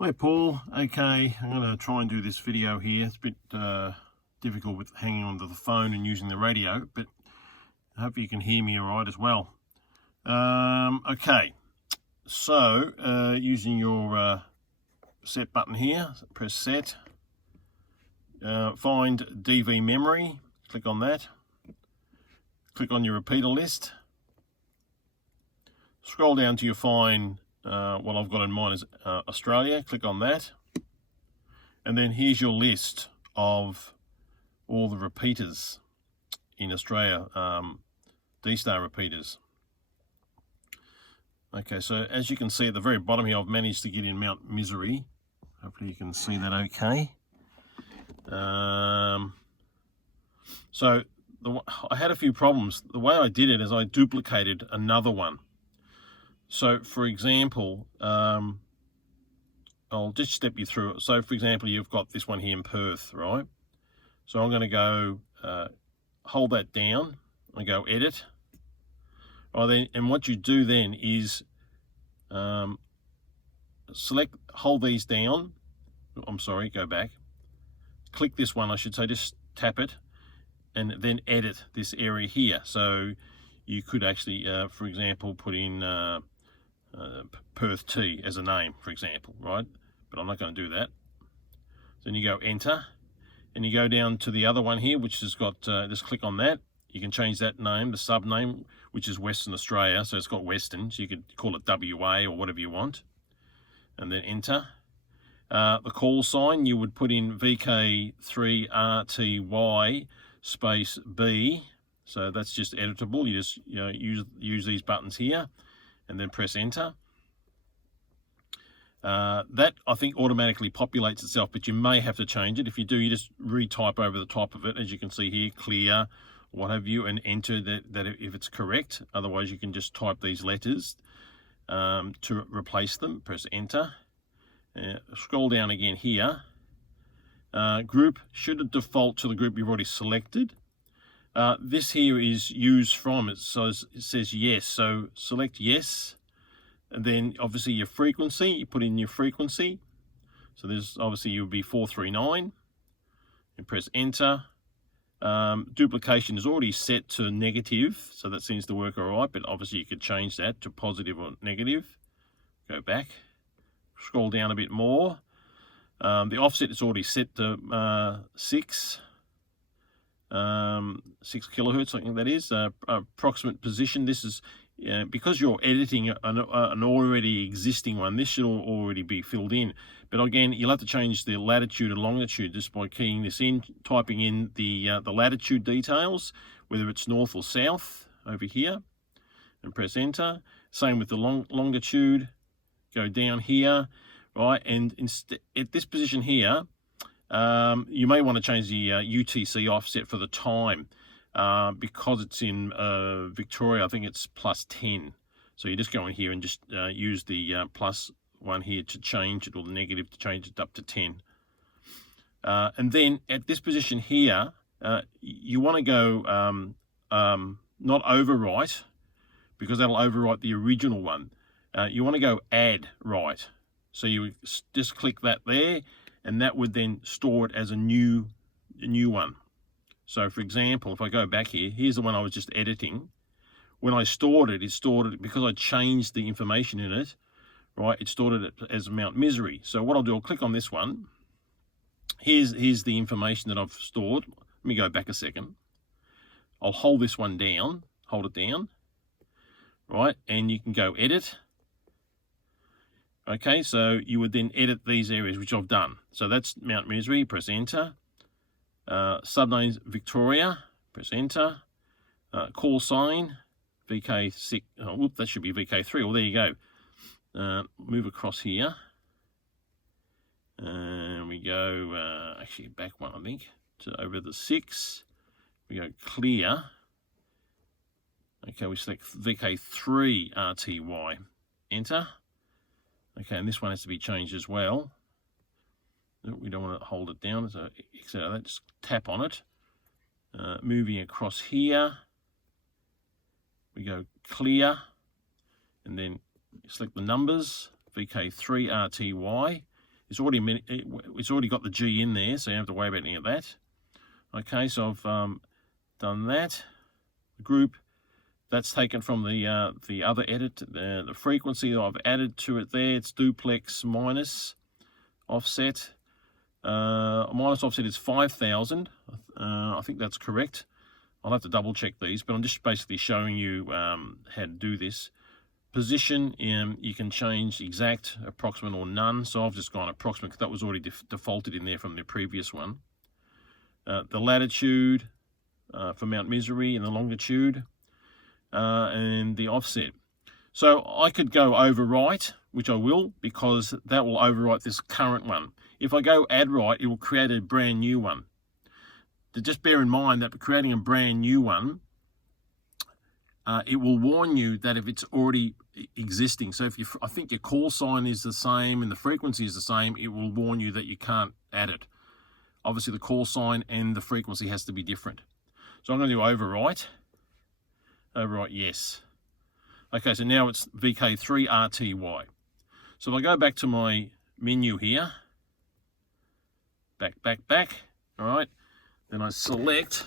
Hi Paul, okay, I'm going to try and do this video here. It's a bit difficult with hanging onto the phone and using the radio, but I hope you can hear me all right as well. Okay, so using your set button here, press set, find DV memory, click on that, click on your repeater list, scroll down till you find what I've got in mind is Australia, click on that, and then here's your list of all the repeaters in Australia, DStar repeaters. Okay, so as you can see at the very bottom here, I've managed to get in Mount Misery. Hopefully you can see that okay. So I had a few problems. The way I did it is I duplicated another one. So for example, I'll just step you through it. So for example, you've got this one here in Perth, right? So I'm going to go hold that down and go edit. And what you do then is hold these down. I'm sorry, go back. Click this one, I should say, just tap it and then edit this area here. So you could actually, for example, put in Perth T as a name, for example, right? But I'm not going to do that. Then you go enter, and you go down to the other one here, which has got, just click on that. You can change that name, the sub name, which is Western Australia, so it's got Western, so you could call it WA or whatever you want, and then enter. The call sign, you would put in VK3RTY space B, so that's just editable. You just use these buttons here and then press enter. That I think automatically populates itself, but you may have to change it. If you do, you just retype over the top of it, as you can see here, clear, what have you, and enter that if it's correct. Otherwise you can just type these letters to replace them. Press enter. Scroll down again here. Group should default to the group you've already selected. This here is use from, it says yes, so select yes, and then obviously your frequency, you put in your frequency. So there's obviously you would be 439, and press enter. Duplication is already set to negative, so that seems to work all right, but obviously you could change that to positive or negative. Go back, scroll down a bit more. The offset is already set to 6 kilohertz, I think that is. Approximate position, this is because you're editing an already existing one, this should already be filled in. But again, you'll have to change the latitude and longitude just by keying this in, typing in the latitude details, whether it's north or south over here, and press enter. Same with the longitude. Go down here, right, and at this position here, you may want to change the UTC offset for the time. Because it's in Victoria, I think it's +10. So you just go in here and just use the +1 here to change it, or the negative to change it up to 10. And then at this position here, you want to go not overwrite, because that'll overwrite the original one. You want to go add right. So you just click that there, and that would then store it as a new one. So for example, if I go back here, here's the one I was just editing. When I stored it, because I changed the information in it, right, it stored it as Mount Misery. So what I'll do, I'll click on this one. Here's the information that I've stored. Let me go back a second. I'll hold this one down, hold it down, right, and you can go edit. Okay, so you would then edit these areas, which I've done. So that's Mount Misery, press enter. Subnames Victoria, press enter. Call sign VK6, that should be VK3, well there you go. Move across here, and we go actually back one, I think, to over the 6. We go clear. Okay, we select VK3 RTY, enter. Okay, and this one has to be changed as well. We don't want to hold it down, so exit out of that, just tap on it. Moving across here, we go clear, and then select the numbers, VK3RTY, It's already got the G in there, so you don't have to worry about any of that. Okay, so I've done that. Group, that's taken from the other edit. The frequency I've added to it there, it's duplex minus offset. Minus offset is 5,000. I think that's correct. I'll have to double check these, but I'm just basically showing you how to do this. Position, you can change exact, approximate, or none. So I've just gone approximate because that was already defaulted in there from the previous one. The latitude for Mount Misery and the longitude, and the offset. So I could go overwrite, which I will, because that will overwrite this current one. If I go add write, it will create a brand new one. To just bear in mind that creating a brand new one, it will warn you that if it's already existing. So if I think your call sign is the same and the frequency is the same, it will warn you that you can't add it. Obviously the call sign and the frequency has to be different. So I'm going to do overwrite. Overwrite, yes. Okay, so now it's VK3RTY. So if I go back to my menu here, back, all right, then I select